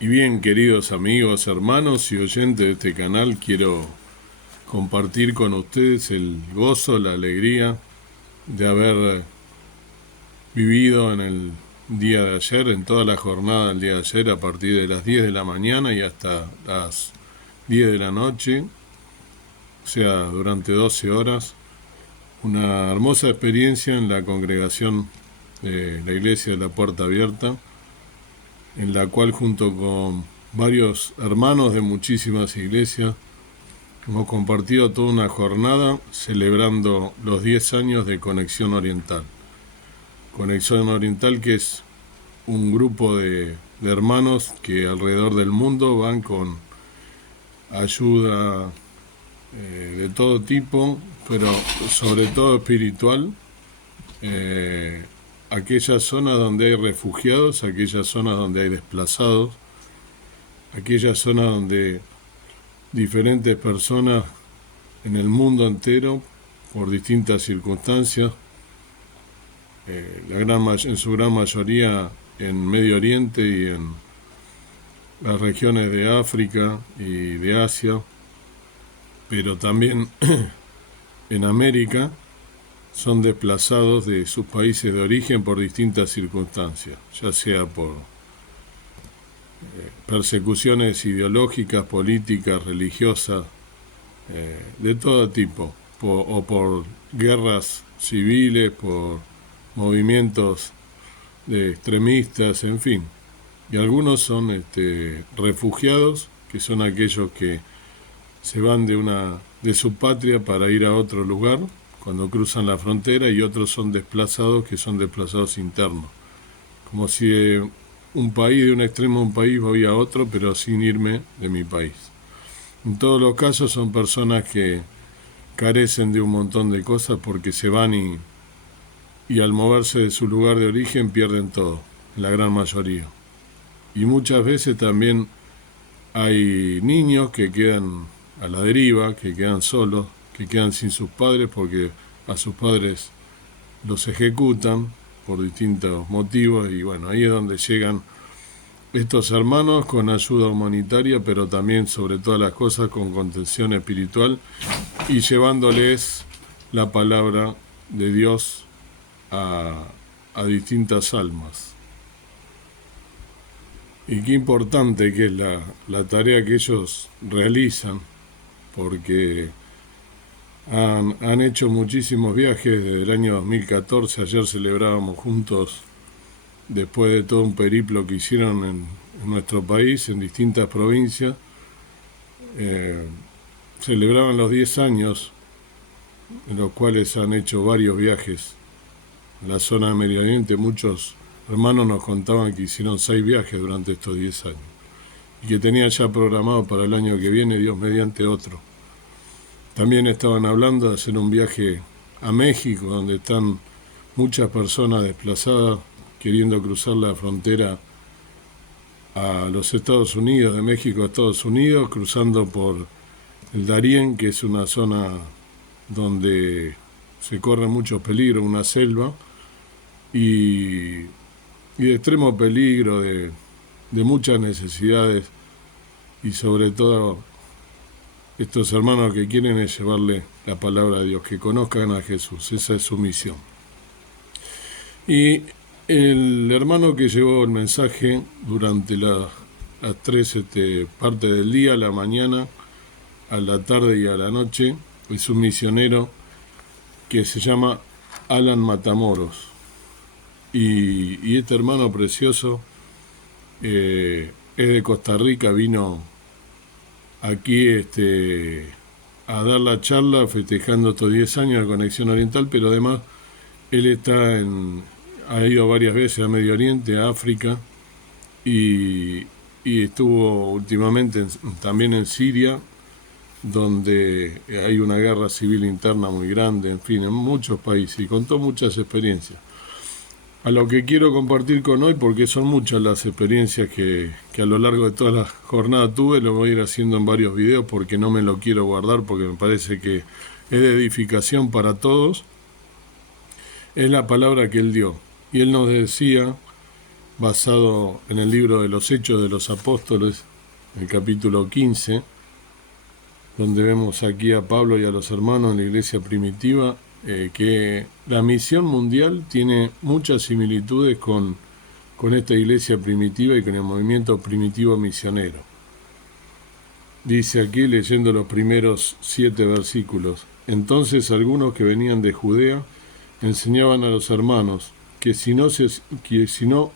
Y bien, queridos amigos, hermanos y oyentes de este canal, quiero compartir con ustedes el gozo, la alegría de haber vivido en el día de ayer, en toda la jornada del día de ayer, a partir de las 10 de la mañana y hasta las 10 de la noche, o sea, durante 12 horas, una hermosa experiencia en la congregación de la Iglesia de la Puerta Abierta, en la cual junto con varios hermanos de muchísimas iglesias hemos compartido toda una jornada celebrando los 10 años de Conexión Oriental. Conexión Oriental, que es un grupo de hermanos que alrededor del mundo van con ayuda de todo tipo, pero sobre todo espiritual, aquellas zonas donde hay refugiados, aquellas zonas donde hay desplazados, aquellas zonas donde diferentes personas en el mundo entero, por distintas circunstancias, en su gran mayoría en Medio Oriente y en las regiones de África y de Asia, pero también en América, son desplazados de sus países de origen por distintas circunstancias, ya sea por persecuciones ideológicas, políticas, religiosas, de todo tipo, o por guerras civiles, por movimientos de extremistas, en fin. Y algunos son refugiados, que son aquellos que se van de su patria para ir a otro lugar cuando cruzan la frontera, y otros son desplazados, que son desplazados internos, como si de un país, de un extremo de un país voy a otro, pero sin irme de mi país. En todos los casos son personas que carecen de un montón de cosas porque se van y al moverse de su lugar de origen pierden todo, la gran mayoría. Y muchas veces también hay niños que quedan a la deriva, que quedan solos, que quedan sin sus padres porque a sus padres los ejecutan por distintos motivos, y bueno, ahí es donde llegan estos hermanos con ayuda humanitaria, pero también sobre todas las cosas con contención espiritual y llevándoles la palabra de Dios a distintas almas. Y qué importante que es la tarea que ellos realizan, porque han hecho muchísimos viajes desde el año 2014. Ayer celebrábamos juntos, después de todo un periplo que hicieron en nuestro país, en distintas provincias, celebraban los 10 años, en los cuales han hecho varios viajes en la zona de Medio Oriente. Muchos hermanos nos contaban que hicieron 6 viajes durante estos 10 años, y que tenían ya programado para el año que viene, Dios mediante, otro. También estaban hablando de hacer un viaje a México, donde están muchas personas desplazadas queriendo cruzar la frontera a los Estados Unidos, de México a Estados Unidos, cruzando por el Darién, que es una zona donde se corre mucho peligro, una selva, y de extremo peligro, de muchas necesidades, y sobre todo estos hermanos que quieren es llevarle la palabra de Dios, que conozcan a Jesús. Esa es su misión. Y el hermano que llevó el mensaje durante las 3 partes del día, a la mañana, a la tarde y a la noche, es un misionero que se llama Alan Matamoros. Y este hermano precioso es de Costa Rica, vino aquí a dar la charla festejando estos 10 años de Conexión Oriental, pero además él ha ido varias veces a Medio Oriente, a África, y estuvo últimamente también en Siria, donde hay una guerra civil interna muy grande, en fin, en muchos países, y contó muchas experiencias. A lo que quiero compartir con hoy, porque son muchas las experiencias que a lo largo de toda la jornada tuve, lo voy a ir haciendo en varios videos porque no me lo quiero guardar, porque me parece que es de edificación para todos, es la palabra que él dio. Y él nos decía basado en el libro de los Hechos de los Apóstoles, el capítulo 15, donde vemos aquí a Pablo y a los hermanos en la iglesia primitiva, que la misión mundial tiene muchas similitudes con esta iglesia primitiva y con el movimiento primitivo misionero. Dice aquí, leyendo los primeros 7 versículos: entonces algunos que venían de Judea enseñaban a los hermanos que si no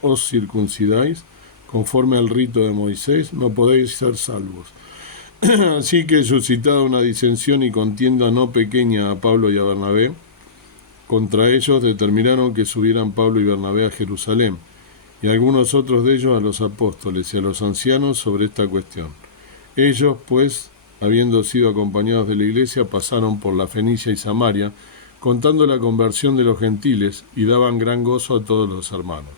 os circuncidáis conforme al rito de Moisés, no podéis ser salvos. Así que, suscitada una disensión y contienda no pequeña a Pablo y a Bernabé, contra ellos determinaron que subieran Pablo y Bernabé a Jerusalén, y algunos otros de ellos a los apóstoles y a los ancianos sobre esta cuestión. Ellos, pues, habiendo sido acompañados de la iglesia, pasaron por la Fenicia y Samaria, contando la conversión de los gentiles, y daban gran gozo a todos los hermanos.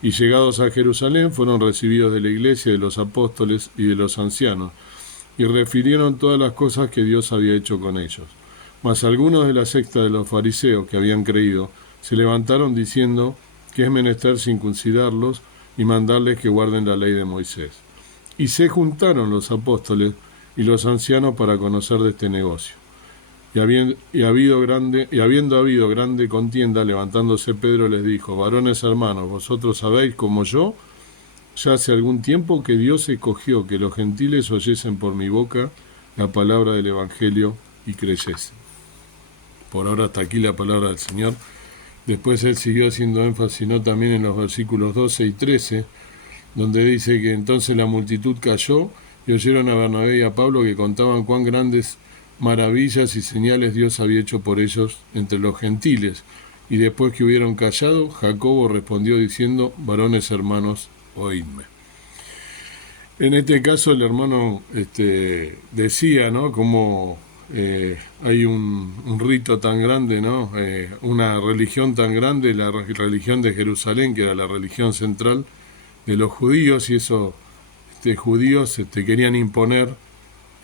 Y llegados a Jerusalén, fueron recibidos de la iglesia, de los apóstoles y de los ancianos, y refirieron todas las cosas que Dios había hecho con ellos. Mas algunos de la secta de los fariseos que habían creído se levantaron diciendo que es menester circuncidarlos y mandarles que guarden la ley de Moisés. Y se juntaron los apóstoles y los ancianos para conocer de este negocio. Y habiendo habido grande contienda, levantándose Pedro les dijo: varones hermanos, vosotros sabéis como yo, ya hace algún tiempo, que Dios escogió que los gentiles oyesen por mi boca la palabra del Evangelio y creyesen. Por ahora hasta aquí la palabra del Señor. Después él siguió haciendo énfasis, ¿no?, también en los versículos 12 y 13, donde dice que entonces la multitud cayó y oyeron a Bernabé y a Pablo que contaban cuán grandes maravillas y señales Dios había hecho por ellos entre los gentiles. Y después que hubieron callado, Jacobo respondió diciendo: varones hermanos, oídme. En este caso el hermano decía, ¿no?, como hay un rito tan grande, ¿no?, una religión tan grande, la religión de Jerusalén, que era la religión central de los judíos, y esos judíos querían imponer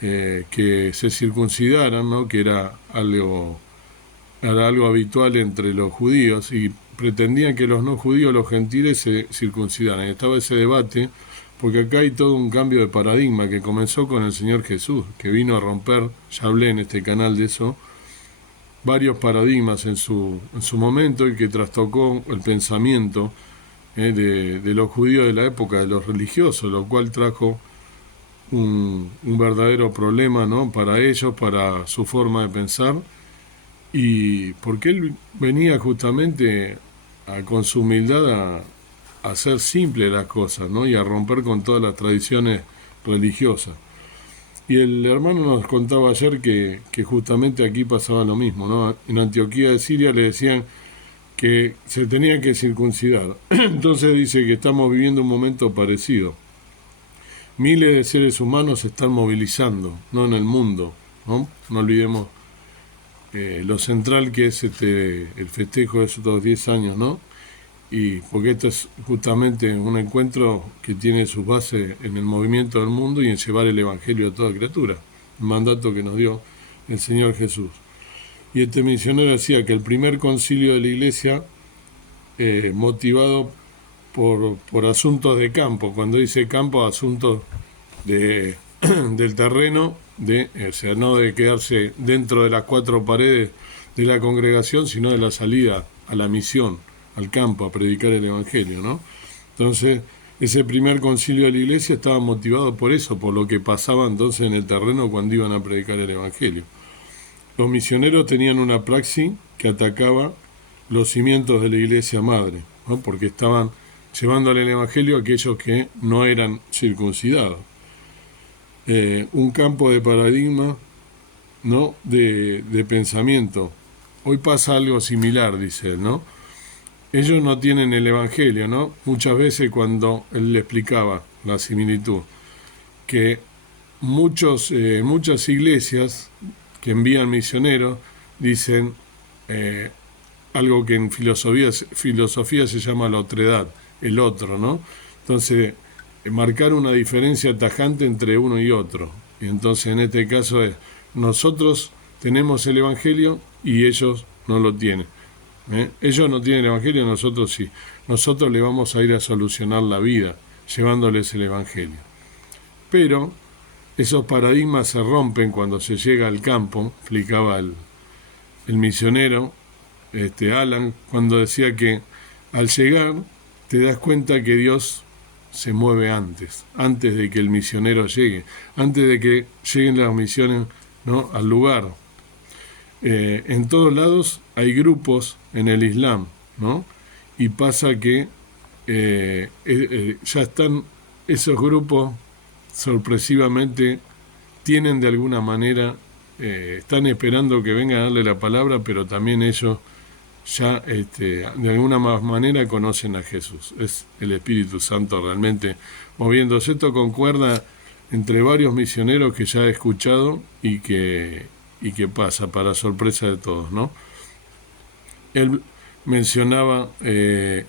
que se circuncidaran, ¿no?, que era algo habitual entre los judíos, y pretendían que los no judíos, los gentiles, se circuncidaran. Y estaba ese debate, porque acá hay todo un cambio de paradigma que comenzó con el Señor Jesús, que vino a romper, ya hablé en este canal de eso, varios paradigmas en su momento, y que trastocó el pensamiento de los judíos de la época, de los religiosos, lo cual trajo un verdadero problema, ¿no?, para ellos, para su forma de pensar, y porque él venía justamente con su humildad a hacer simple las cosas, ¿no?, y a romper con todas las tradiciones religiosas. Y el hermano nos contaba ayer que justamente aquí pasaba lo mismo, ¿no? En Antioquía de Siria le decían que se tenía que circuncidar. Entonces dice que estamos viviendo un momento parecido. Miles de seres humanos se están movilizando, ¿no?, en el mundo, ¿no? No olvidemos lo central que es el festejo de estos 10 años, ¿no? Y porque esto es justamente un encuentro que tiene su base en el movimiento del mundo y en llevar el Evangelio a toda criatura, un mandato que nos dio el Señor Jesús. Y este misionero decía que el primer concilio de la iglesia, motivado por asuntos de campo, cuando dice campo, asuntos del terreno, o sea, no de quedarse dentro de las 4 paredes de la congregación, sino de la salida a la misión, al campo, a predicar el Evangelio, ¿no? Entonces, ese primer concilio de la iglesia estaba motivado por eso, por lo que pasaba entonces en el terreno cuando iban a predicar el Evangelio. Los misioneros tenían una praxis que atacaba los cimientos de la iglesia madre, ¿no?, porque estaban llevándole el Evangelio a aquellos que no eran circuncidados. Un campo de paradigma, ¿no?, de pensamiento. Hoy pasa algo similar, dice él, ¿no? Ellos no tienen el Evangelio, ¿no? Muchas veces cuando él le explicaba la similitud, que muchas iglesias que envían misioneros dicen algo que en filosofía se llama la otredad, el otro, ¿no? Entonces, marcar una diferencia tajante entre uno y otro. Y entonces, en este caso nosotros tenemos el Evangelio y ellos no lo tienen. Ellos no tienen el Evangelio, nosotros sí. Nosotros le vamos a ir a solucionar la vida, llevándoles el Evangelio. Pero esos paradigmas se rompen cuando se llega al campo, explicaba el misionero, Alan, cuando decía que al llegar te das cuenta que Dios se mueve antes de que el misionero llegue, antes de que lleguen las misiones, ¿no?, al lugar. En todos lados hay grupos en el Islam, ¿no? Y pasa que ya están esos grupos sorpresivamente, tienen de alguna manera, están esperando que venga a darle la palabra, pero también ellos ya de alguna manera conocen a Jesús. Es el Espíritu Santo realmente moviéndose. Esto concuerda entre varios misioneros que ya he escuchado y que pasa, para sorpresa de todos, ¿no? Él mencionaba, he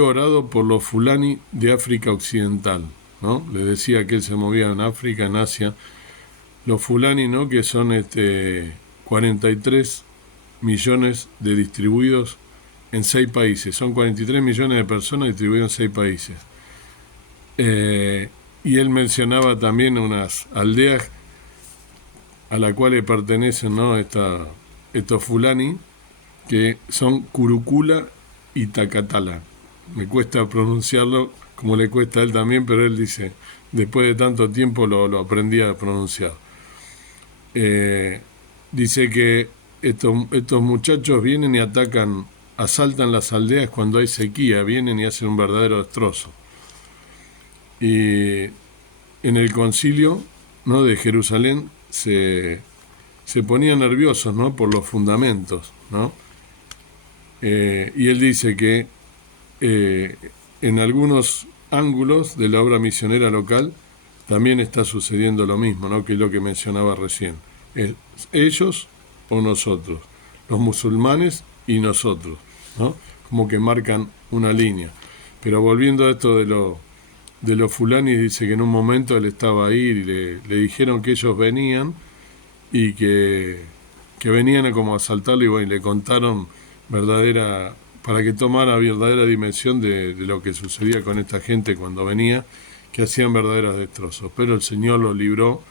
orado por los fulani de África Occidental, ¿no? Le decía que él se movía en África, en Asia. Los fulani, ¿no?, que son 43 millones de distribuidos en 6 países. Son 43 millones de personas distribuidas en 6 países. Y él mencionaba también unas aldeas a las cuales pertenecen, ¿no?, estos fulani, que son Curucula y Tacatala. Me cuesta pronunciarlo, como le cuesta a él también, pero él dice, después de tanto tiempo lo aprendí a pronunciar. Dice que estos muchachos vienen y atacan, asaltan las aldeas cuando hay sequía, vienen y hacen un verdadero destrozo. Y en el concilio, ¿no?, de Jerusalén se ponían nerviosos, ¿no?, por los fundamentos, ¿no? Y él dice que en algunos ángulos de la obra misionera local también está sucediendo lo mismo, ¿no?, que es lo que mencionaba recién. Ellos o nosotros, los musulmanes y nosotros, ¿no? Como que marcan una línea. Pero volviendo a esto de los fulanis, dice que en un momento él estaba ahí y le dijeron que ellos venían y que venían como a asaltarlo, y bueno, y le contaron para que tomara verdadera dimensión de lo que sucedía con esta gente cuando venía, que hacían verdaderos destrozos. Pero el Señor los libró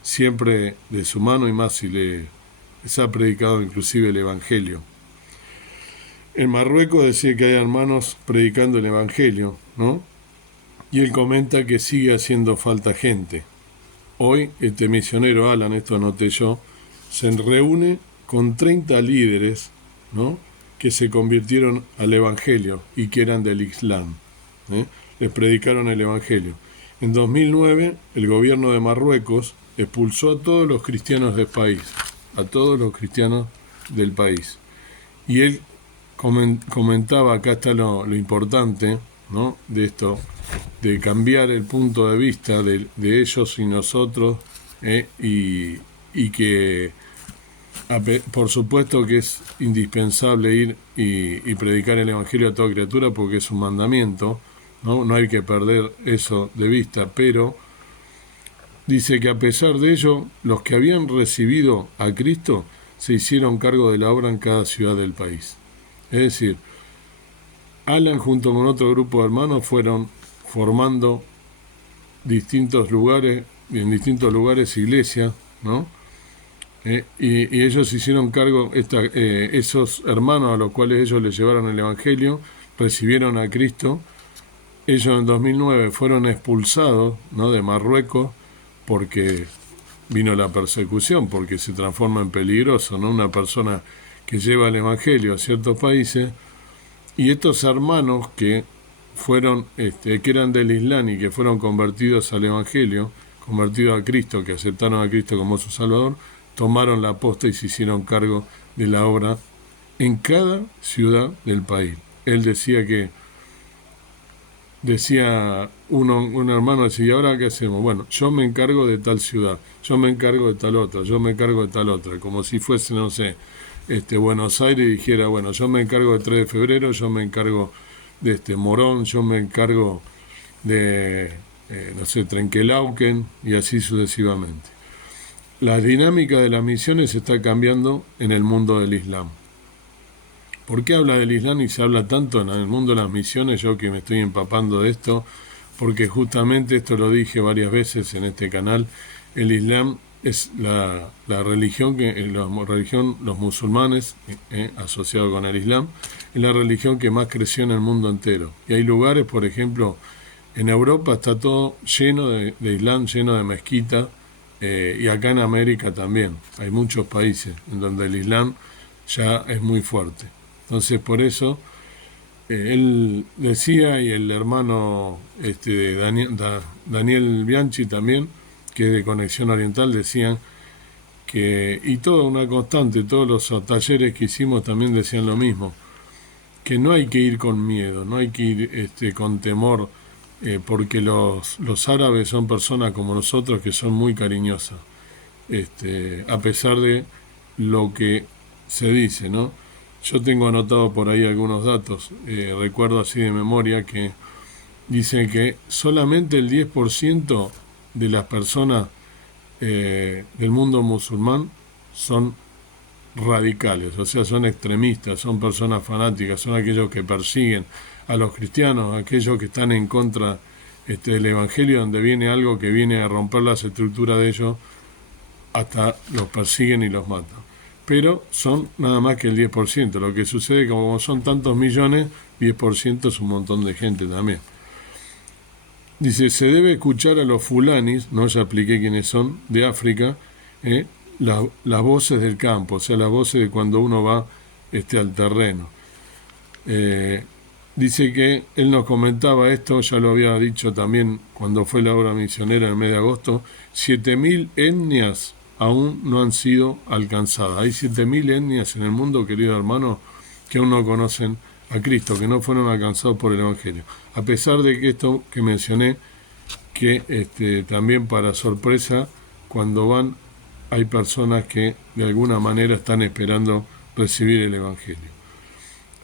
siempre de su mano, y más si les ha predicado inclusive el Evangelio. En Marruecos decía que hay hermanos predicando el Evangelio, ¿no? Y él comenta que sigue haciendo falta gente. Hoy este misionero Alan, esto anoté yo, se reúne con 30 líderes, ¿no?, que se convirtieron al Evangelio y que eran del Islam. Les predicaron el Evangelio. En 2009 el gobierno de Marruecos expulsó a todos los cristianos del país, a todos los cristianos del país. Y él comentaba, acá está lo importante, ¿no?, de esto, de cambiar el punto de vista de ellos y nosotros, y que por supuesto que es indispensable ir y predicar el Evangelio a toda criatura, porque es un mandamiento, ¿no? No hay que perder eso de vista, pero dice que a pesar de ello, los que habían recibido a Cristo se hicieron cargo de la obra en cada ciudad del país. Es decir, Alan junto con otro grupo de hermanos fueron formando en distintos lugares iglesias, ¿no? Y ellos hicieron cargo, esos hermanos a los cuales ellos les llevaron el Evangelio, recibieron a Cristo. Ellos en 2009 fueron expulsados, ¿no?, de Marruecos, porque vino la persecución, porque se transforma en peligroso, ¿no?, una persona que lleva el Evangelio a ciertos países. Y estos hermanos que fueron, que eran del Islam y que fueron convertidos al Evangelio, convertidos a Cristo, que aceptaron a Cristo como su Salvador, tomaron la posta y se hicieron cargo de la obra en cada ciudad del país. Él decía un hermano, decía, ¿y ahora qué hacemos? Bueno, yo me encargo de tal ciudad, yo me encargo de tal otra, yo me encargo de tal otra, como si fuese, no sé, Buenos Aires, y dijera, bueno, yo me encargo de 3 de febrero, yo me encargo de Morón, yo me encargo de, no sé, Trenquelauquen, y así sucesivamente. La dinámica de las misiones está cambiando en el mundo del Islam. ¿Por qué habla del Islam y se habla tanto en el mundo de las misiones? Yo que me estoy empapando de esto, porque justamente esto lo dije varias veces en este canal, el Islam es la religión los musulmanes, asociado con el Islam, es la religión que más creció en el mundo entero. Y hay lugares, por ejemplo, en Europa está todo lleno de Islam, lleno de mezquitas, y acá en América también. Hay muchos países en donde el Islam ya es muy fuerte. Entonces, por eso, él decía, y el hermano Daniel Bianchi también, que es de Conexión Oriental, decían que, y toda una constante, todos los talleres que hicimos también decían lo mismo, que no hay que ir con miedo, no hay que ir con temor, porque los árabes son personas como nosotros que son muy cariñosas, a pesar de lo que se dice, ¿no? Yo tengo anotado por ahí algunos datos, recuerdo así de memoria que dicen que solamente el 10% de las personas del mundo musulmán son radicales, o sea, son extremistas, son personas fanáticas, son aquellos que persiguen a los cristianos, aquellos que están en contra del Evangelio, donde viene algo que viene a romper las estructuras de ellos, hasta los persiguen y los matan. Pero son nada más que el 10%. Lo que sucede, como son tantos millones, 10% es un montón de gente también. Dice, se debe escuchar a los fulanis, no ya expliqué quiénes son, de África, las voces del campo, o sea, las voces de cuando uno va al terreno. Dice que él nos comentaba esto, ya lo había dicho también cuando fue la obra misionera en el mes de agosto, 7.000 etnias aún no han sido alcanzadas. Hay 7.000 etnias en el mundo, querido hermano, que aún no conocen a Cristo, que no fueron alcanzados por el Evangelio. A pesar de que esto que mencioné, que también para sorpresa, cuando van, hay personas que de alguna manera están esperando recibir el Evangelio.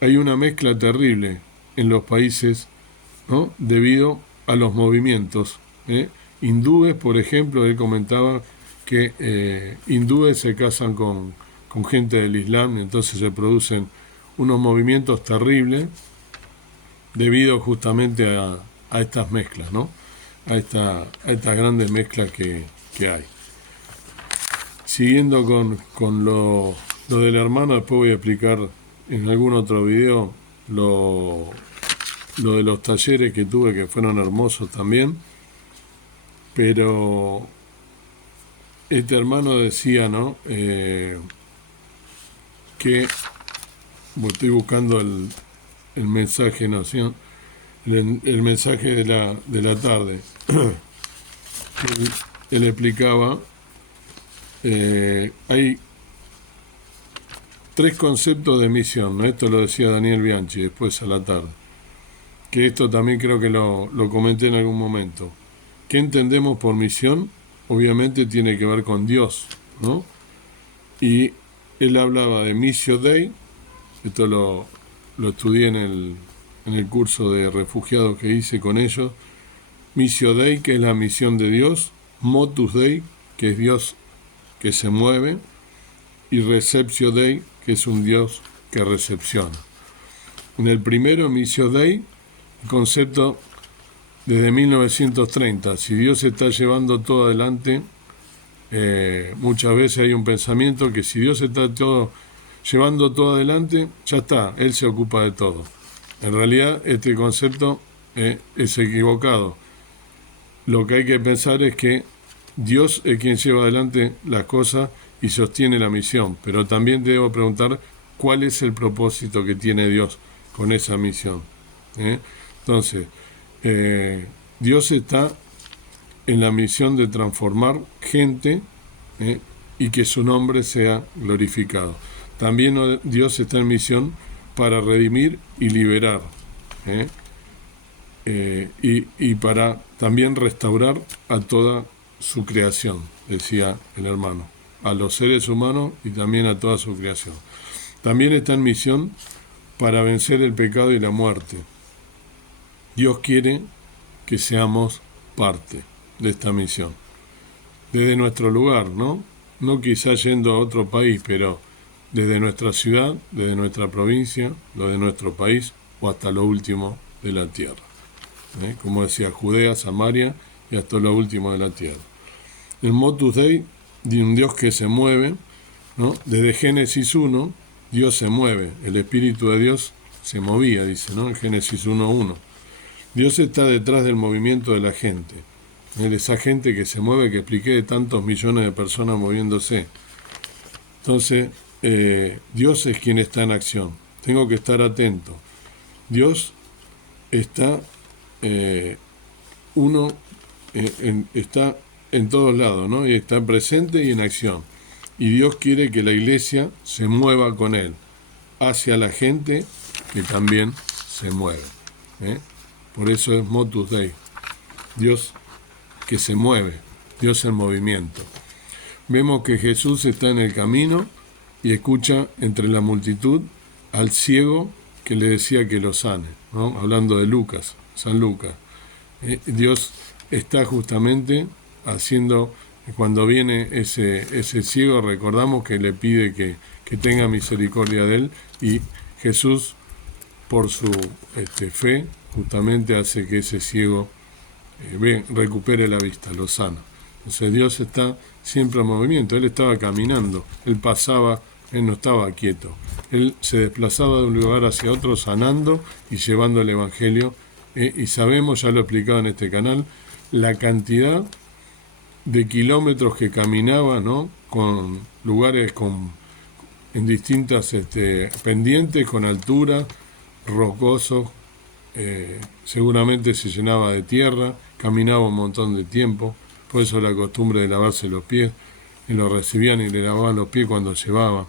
Hay una mezcla terrible en los países, ¿no? Debido a los movimientos. Hindúes, por ejemplo, él comentaba que hindúes se casan con gente del Islam, y entonces se producen unos movimientos terribles debido justamente a estas mezclas, ¿no? A estas grandes mezclas que hay. Siguiendo con lo del hermano, después voy a explicar en algún otro video lo de los talleres que tuve, que fueron hermosos también, pero este hermano decía, ¿no? Que estoy buscando el mensaje, ¿no? ¿Sí? El mensaje de la tarde. Él explicaba, hay 3 conceptos de misión, ¿no? Esto lo decía Daniel Bianchi después a la tarde, que esto también creo que lo comenté en algún momento. ¿Qué entendemos por misión? Obviamente tiene que ver con Dios, ¿no? Y él hablaba de Missio Dei, esto lo estudié en el curso de refugiados que hice con ellos. Missio Dei, que es la misión de Dios, Motus Dei, que es Dios que se mueve, y Receptio Dei, que es un Dios que recepciona. En el primero, Missio Dei, el concepto desde 1930, si Dios está llevando todo adelante, muchas veces hay un pensamiento que si Dios está llevando todo adelante, ya está, Él se ocupa de todo. En realidad, este concepto es equivocado. Lo que hay que pensar es que Dios es quien lleva adelante las cosas y sostiene la misión, pero también debo preguntar cuál es el propósito que tiene Dios con esa misión. Entonces, Dios está en la misión de transformar gente y que su nombre sea glorificado. También Dios está en misión para redimir y liberar, y para también restaurar a toda su creación, decía el hermano, a los seres humanos y también a toda su creación. También está en misión para vencer el pecado y la muerte. Dios quiere que seamos parte de esta misión, desde nuestro lugar, ¿no? No quizás yendo a otro país, pero desde nuestra ciudad, desde nuestra provincia, lo de nuestro país o hasta lo último de la tierra. Como decía, Judea, Samaria y hasta lo último de la tierra. El Motus Dei, de un Dios que se mueve, ¿no? Desde Génesis 1, Dios se mueve, el Espíritu de Dios se movía, dice, ¿no? En Génesis 1:1. Dios está detrás del movimiento de la gente, de esa gente que se mueve, que expliqué, de tantos millones de personas moviéndose. Entonces, Dios es quien está en acción. Tengo que estar atento. Dios está, está en todos lados, ¿no? Y está presente y en acción. Y Dios quiere que la iglesia se mueva con Él, hacia la gente que también se mueve. Por eso es Motus Dei, Dios que se mueve, Dios en movimiento. Vemos que Jesús está en el camino y escucha entre la multitud al ciego que le decía que lo sane, ¿no? Hablando de Lucas, San Lucas. Dios está justamente haciendo, cuando viene ese ciego, recordamos que le pide que tenga misericordia de él, y Jesús, por su fe, justamente hace que ese ciego recupere la vista, lo sana. Entonces Dios está siempre en movimiento. Él estaba caminando, Él pasaba, Él no estaba quieto. Él se desplazaba de un lugar hacia otro sanando y llevando el Evangelio. Y sabemos, ya lo he explicado en este canal, la cantidad de kilómetros que caminaba, ¿no? Con lugares en distintas pendientes, con altura, rocosos, seguramente se llenaba de tierra, caminaba un montón de tiempo, por eso la costumbre de lavarse los pies, y lo recibían y le lavaban los pies cuando llevaba.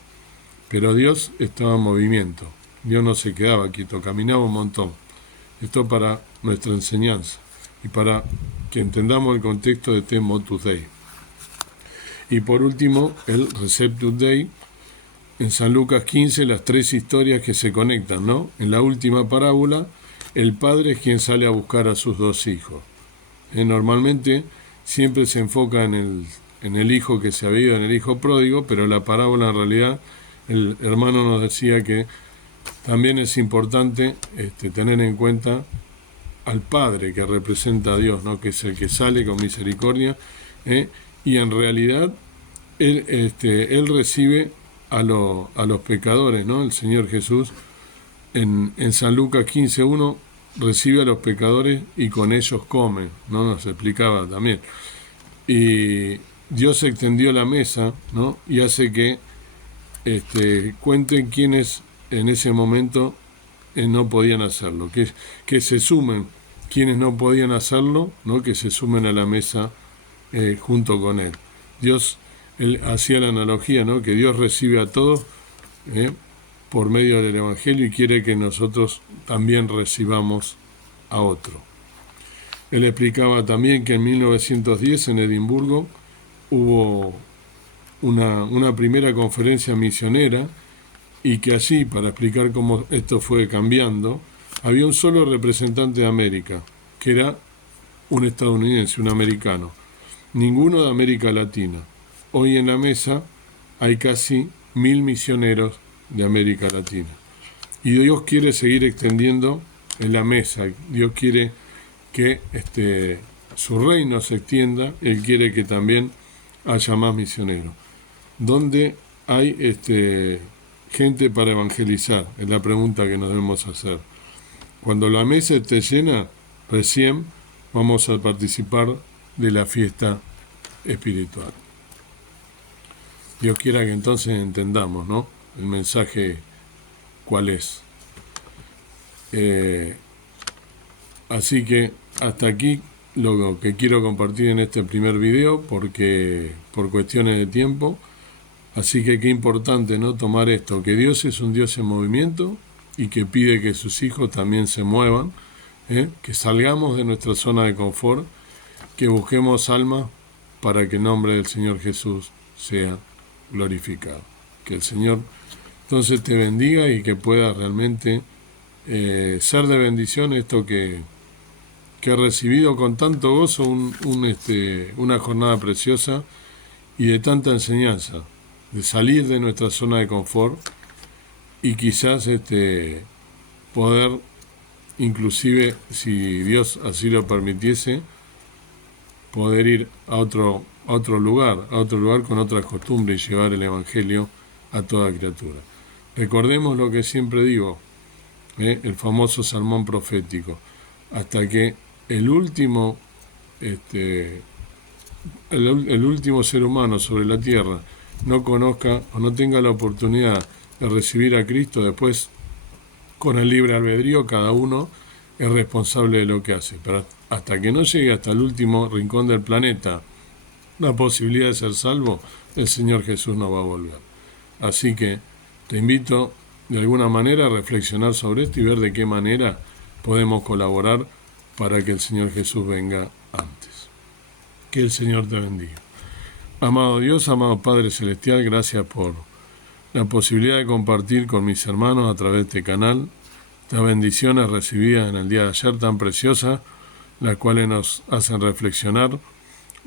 Pero Dios estaba en movimiento, Dios no se quedaba quieto, caminaba un montón. Esto para nuestra enseñanza y para que entendamos el contexto de este Motus Dei. Y por último, el Receptus Dei, en San Lucas 15, las tres historias que se conectan, ¿no? En la última parábola, el padre es quien sale a buscar a sus dos hijos. Normalmente siempre se enfoca en el hijo que se había ido, en el hijo pródigo, pero la parábola en realidad, el hermano nos decía que también es importante tener en cuenta al Padre que representa a Dios, ¿no? Que es el que sale con misericordia, y en realidad él recibe a los pecadores, ¿no? El Señor Jesús en San Lucas 15:1 recibe a los pecadores y con ellos come, ¿no? Nos explicaba también. Y Dios extendió la mesa, ¿no? Y hace que cuenten quienes en ese momento no podían hacerlo, que se sumen quienes no podían hacerlo, ¿no? Que se sumen a la mesa junto con Él. Él hacía la analogía, ¿no? Que Dios recibe a todos por medio del Evangelio y quiere que nosotros también recibamos a otro. Él explicaba también que en 1910 en Edimburgo hubo una primera conferencia misionera y que allí, para explicar cómo esto fue cambiando, había un solo representante de América, que era un estadounidense, un americano, ninguno de América Latina. Hoy en la mesa hay casi 1000 misioneros de América Latina. Y Dios quiere seguir extendiendo en la mesa. Dios quiere que su reino se extienda. Él quiere que también haya más misioneros. ¿Dónde hay gente para evangelizar? Es la pregunta que nos debemos hacer. Cuando la mesa esté llena, recién vamos a participar de la fiesta espiritual. Dios quiera que entonces entendamos, ¿no? El mensaje, ¿cuál es? Así que hasta aquí lo que quiero compartir en este primer video, porque por cuestiones de tiempo. Así que qué importante, ¿no? Tomar esto, que Dios es un Dios en movimiento y que pide que sus hijos también se muevan, que salgamos de nuestra zona de confort, que busquemos almas para que el nombre del Señor Jesús sea glorificado. Que el Señor entonces te bendiga y que puedas realmente ser de bendición esto que he recibido con tanto gozo, una jornada preciosa y de tanta enseñanza. de salir de nuestra zona de confort y quizás poder, inclusive, si Dios así lo permitiese, poder ir a otro lugar con otras costumbres y llevar el Evangelio a toda criatura. Recordemos lo que siempre digo, el famoso sermón profético, hasta que el último ser humano sobre la tierra no conozca o no tenga la oportunidad de recibir a Cristo, después con el libre albedrío cada uno es responsable de lo que hace, pero hasta que no llegue hasta el último rincón del planeta la posibilidad de ser salvo, el Señor Jesús no va a volver. Así que te invito de alguna manera a reflexionar sobre esto y ver de qué manera podemos colaborar para que el Señor Jesús venga antes. Que el Señor te bendiga. Amado Dios, amado Padre Celestial, gracias por la posibilidad de compartir con mis hermanos a través de este canal las bendiciones recibidas en el día de ayer tan preciosas, las cuales nos hacen reflexionar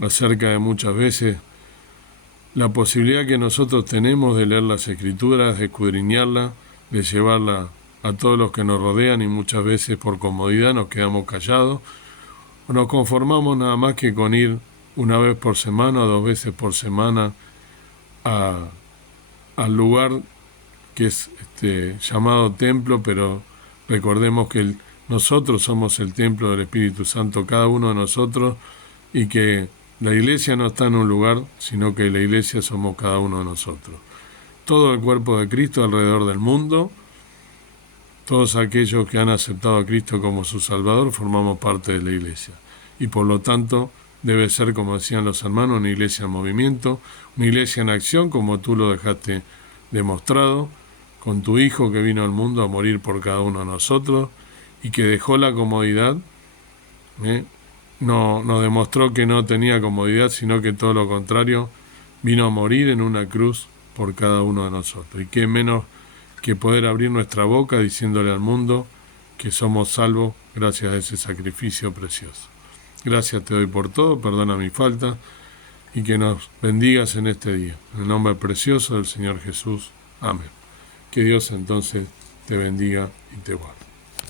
acerca de muchas veces la posibilidad que nosotros tenemos de leer las Escrituras, de escudriñarlas, de llevarla a todos los que nos rodean y muchas veces por comodidad nos quedamos callados o nos conformamos nada más que con ir una vez por semana o 2 veces por semana al lugar que es llamado templo, pero recordemos que nosotros somos el templo del Espíritu Santo, cada uno de nosotros, y que la iglesia no está en un lugar, sino que la iglesia somos cada uno de nosotros. Todo el cuerpo de Cristo alrededor del mundo, todos aquellos que han aceptado a Cristo como su Salvador, formamos parte de la iglesia. Y por lo tanto, debe ser, como decían los hermanos, una iglesia en movimiento, una iglesia en acción, como tú lo dejaste demostrado, con tu Hijo que vino al mundo a morir por cada uno de nosotros y que dejó la comodidad, no nos demostró que no tenía comodidad, sino que todo lo contrario, vino a morir en una cruz por cada uno de nosotros. Y qué menos que poder abrir nuestra boca diciéndole al mundo que somos salvos gracias a ese sacrificio precioso. Gracias te doy por todo, perdona mi falta y que nos bendigas en este día. En el nombre precioso del Señor Jesús. Amén. Que Dios entonces te bendiga y te guarde.